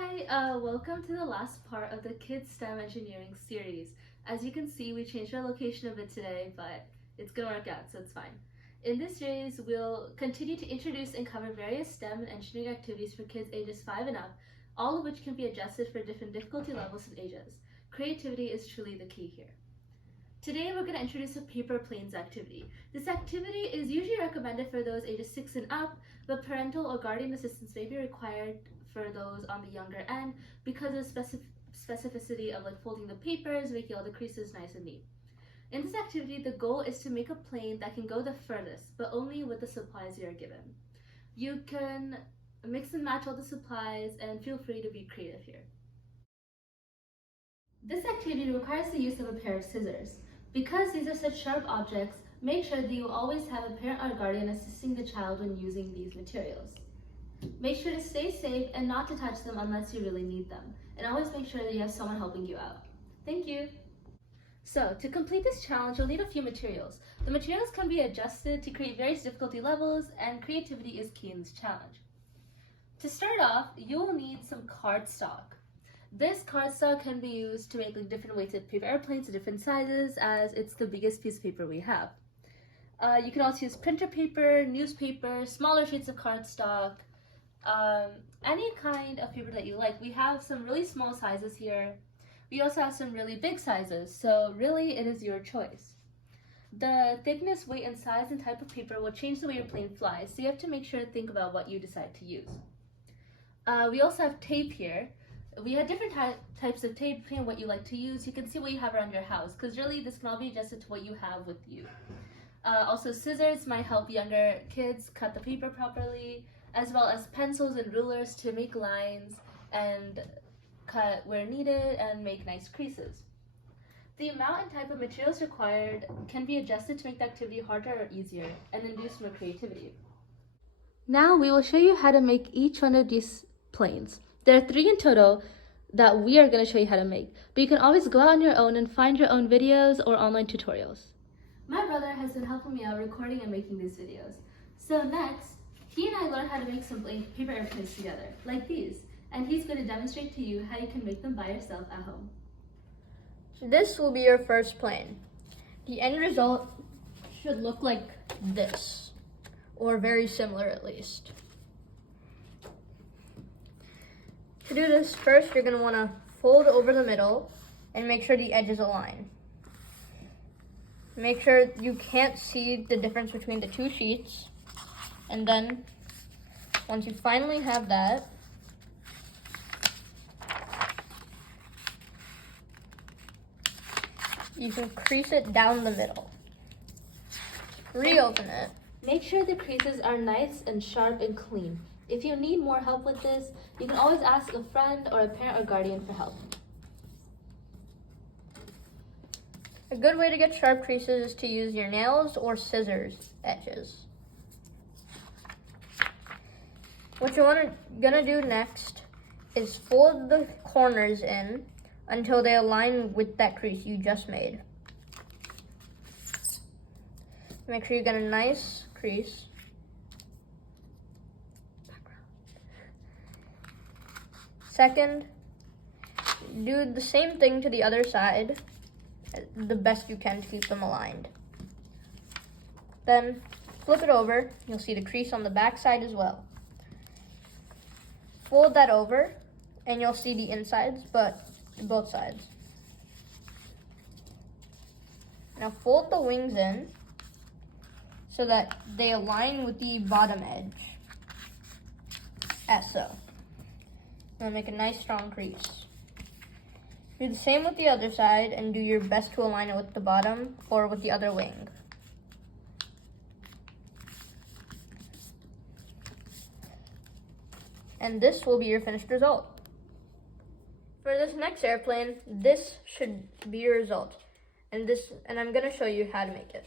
Hi, welcome to the last part of the Kids STEM Engineering series. As you can see, we changed our location a bit today, but it's gonna work out, so it's fine. In this series, we'll continue to introduce and cover various STEM and engineering activities for kids ages 5 and up, all of which can be adjusted for different difficulty levels and ages. Creativity is truly the key here. Today, we're going to introduce a paper planes activity. This activity is usually recommended for those ages 6 and up, but parental or guardian assistance may be required for those on the younger end because of specificity of folding the papers, making all the creases nice and neat. In this activity, the goal is to make a plane that can go the furthest, but only with the supplies you are given. You can mix and match all the supplies and feel free to be creative here. This activity requires the use of a pair of scissors. Because these are such sharp objects, make sure that you always have a parent or guardian assisting the child when using these materials. Make sure to stay safe and not to touch them unless you really need them. And always make sure that you have someone helping you out. Thank you! So, to complete this challenge, you'll need a few materials. The materials can be adjusted to create various difficulty levels, and creativity is key in this challenge. To start off, you will need some cardstock. This cardstock can be used to make different weighted paper airplanes of different sizes, as it's the biggest piece of paper we have. You can also use printer paper, newspaper, smaller sheets of cardstock, any kind of paper that you like. We have some really small sizes here. We also have some really big sizes, so really it is your choice. The thickness, weight, and size and type of paper will change the way your plane flies, so you have to make sure to think about what you decide to use. We also have tape here. We have different types of tape depending on what you like to use. You can see what you have around your house, because really this can all be adjusted to what you have with you. Also, scissors might help younger kids cut the paper properly, as well as pencils and rulers to make lines and cut where needed and make nice creases. The amount and type of materials required can be adjusted to make the activity harder or easier and induce more creativity. Now we will show you how to make each one of these planes. There are 3 in total that we are going to show you how to make, but you can always go out on your own and find your own videos or online tutorials. My brother has been helping me out recording and making these videos. So next, he and I learned how to make some paper airplanes together, like these, and he's going to demonstrate to you how you can make them by yourself at home. This will be your first plane. The end result should look like this, or very similar at least. To do this, first you're going to want to fold over the middle and make sure the edges align. Make sure you can't see the difference between the 2 sheets. And then, once you finally have that, you can crease it down the middle. Reopen it. Make sure the creases are nice and sharp and clean. If you need more help with this, you can always ask a friend or a parent or guardian for help. A good way to get sharp creases is to use your nails or scissors edges. What you're gonna do next is fold the corners in until they align with that crease you just made. Make sure you get a nice crease. Second, do the same thing to the other side, the best you can to keep them aligned. Then flip it over, you'll see the crease on the back side as well. Fold that over, and you'll see the insides, but both sides. Now fold the wings in so that they align with the bottom edge, as so. Now make a nice strong crease. Do the same with the other side and do your best to align it with the bottom or with the other wing. And this will be your finished result. For this next airplane, this should be your result. And I'm gonna show you how to make it.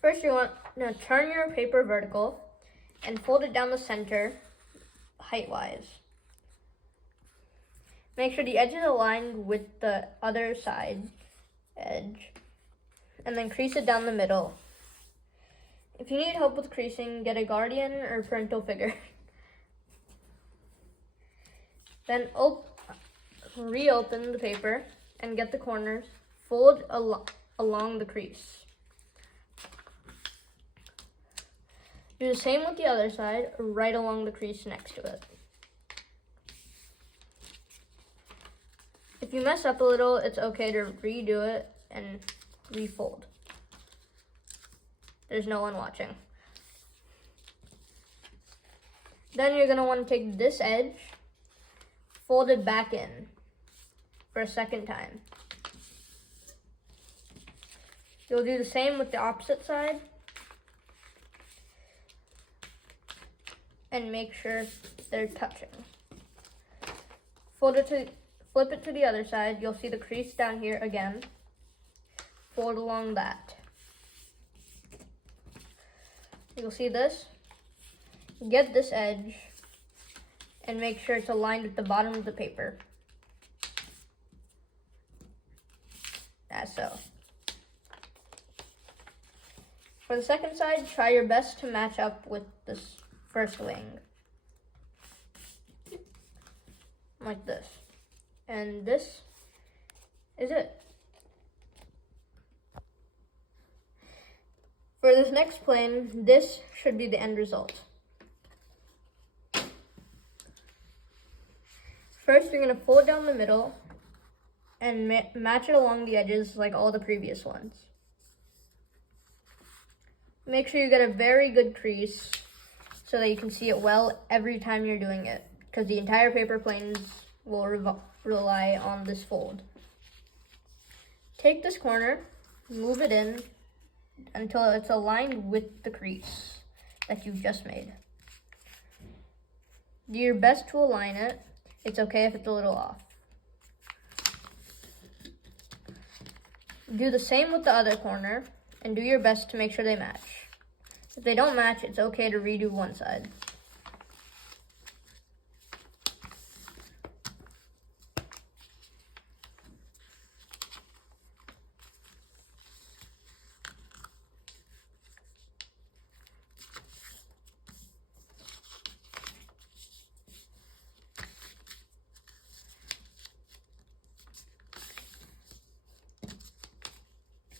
First, you want to turn your paper vertical and fold it down the center height-wise. Make sure the edge is aligned with the other side edge, and then crease it down the middle. If you need help with creasing, get a guardian or parental figure. Then reopen the paper and get the corners, fold along the crease. Do the same with the other side, right along the crease next to it. If you mess up a little, it's okay to redo it and refold. There's no one watching. Then you're going to want to take this edge, fold it back in for a second time. You'll do the same with the opposite side. And make sure they're touching. Flip it to the other side. You'll see the crease down here again. Fold along that. You'll see this. Get this edge and make sure it's aligned with the bottom of the paper. As so. For the second side, try your best to match up with this first wing. Like this. And this is it. For this next plane, this should be the end result. First, you're going to fold down the middle and match it along the edges like all the previous ones. Make sure you get a very good crease so that you can see it well every time you're doing it, because the entire paper planes will rely on this fold. Take this corner, move it in until it's aligned with the crease that you've just made. Do your best to align it. It's okay if it's a little off. Do the same with the other corner and do your best to make sure they match. If they don't match, it's okay to redo one side.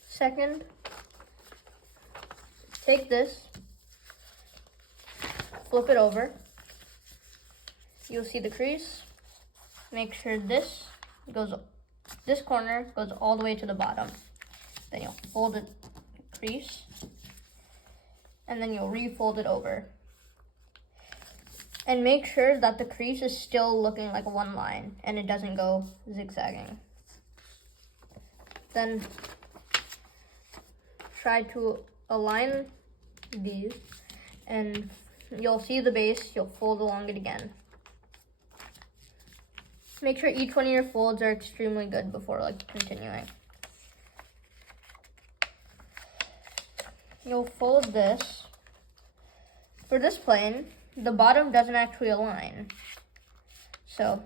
Second, take this, flip it over. You'll see the crease. Make sure this corner goes all the way to the bottom. Then you'll fold it, crease, and then you'll refold it over. And make sure that the crease is still looking like one line and it doesn't go zigzagging. Then try to align these and you'll see the base, you'll fold along it again. Make sure each one of your folds are extremely good before continuing. You'll fold this. For this plane, the bottom doesn't actually align. So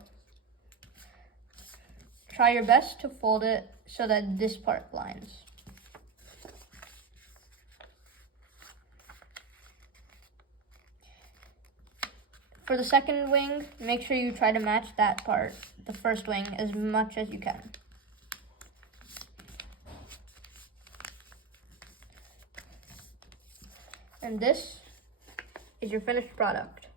try your best to fold it so that this part lines. For the second wing, make sure you try to match that part, the first wing, as much as you can. And this is your finished product.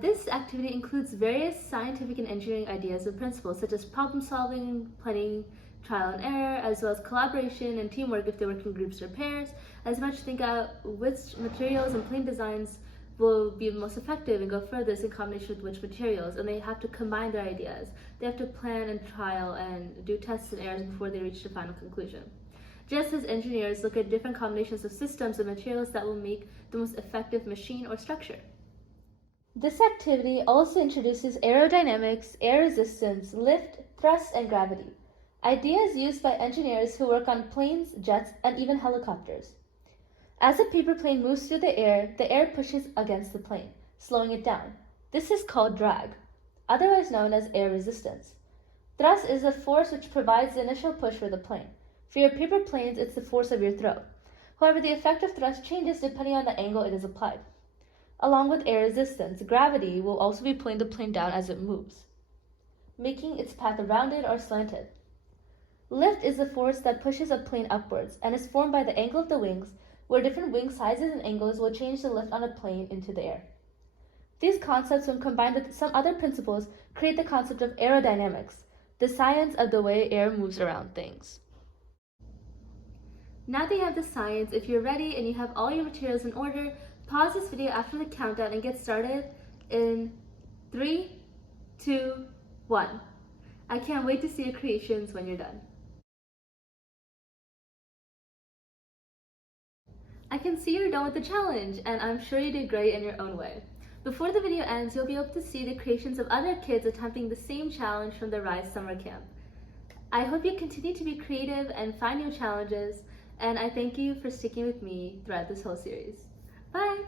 This activity includes various scientific and engineering ideas and principles such as problem solving, planning, trial and error, as well as collaboration and teamwork if they work in groups or pairs, as much to think out which materials and plane designs will be most effective and go furthest in combination with which materials, and they have to combine their ideas. They have to plan and trial and do tests and errors before they reach the final conclusion. Just as engineers look at different combinations of systems and materials that will make the most effective machine or structure. This activity also introduces aerodynamics, air resistance, lift, thrust, and gravity, ideas used by engineers who work on planes, jets, and even helicopters. As a paper plane moves through the air pushes against the plane, slowing it down. This is called drag, otherwise known as air resistance. Thrust is the force which provides the initial push for the plane. For your paper planes, it's the force of your throw. However, the effect of thrust changes depending on the angle it is applied. Along with air resistance, gravity will also be pulling the plane down as it moves, making its path rounded or slanted. Lift is the force that pushes a plane upwards and is formed by the angle of the wings, where different wing sizes and angles will change the lift on a plane into the air. These concepts, when combined with some other principles, create the concept of aerodynamics, the science of the way air moves around things. Now that you have the science, if you're ready and you have all your materials in order, pause this video after the countdown and get started in 3, 2, 1. I can't wait to see your creations when you're done. I can see you're done with the challenge, and I'm sure you did great in your own way. Before the video ends, you'll be able to see the creations of other kids attempting the same challenge from the Rise Summer Camp. I hope you continue to be creative and find new challenges, and I thank you for sticking with me throughout this whole series. Bye!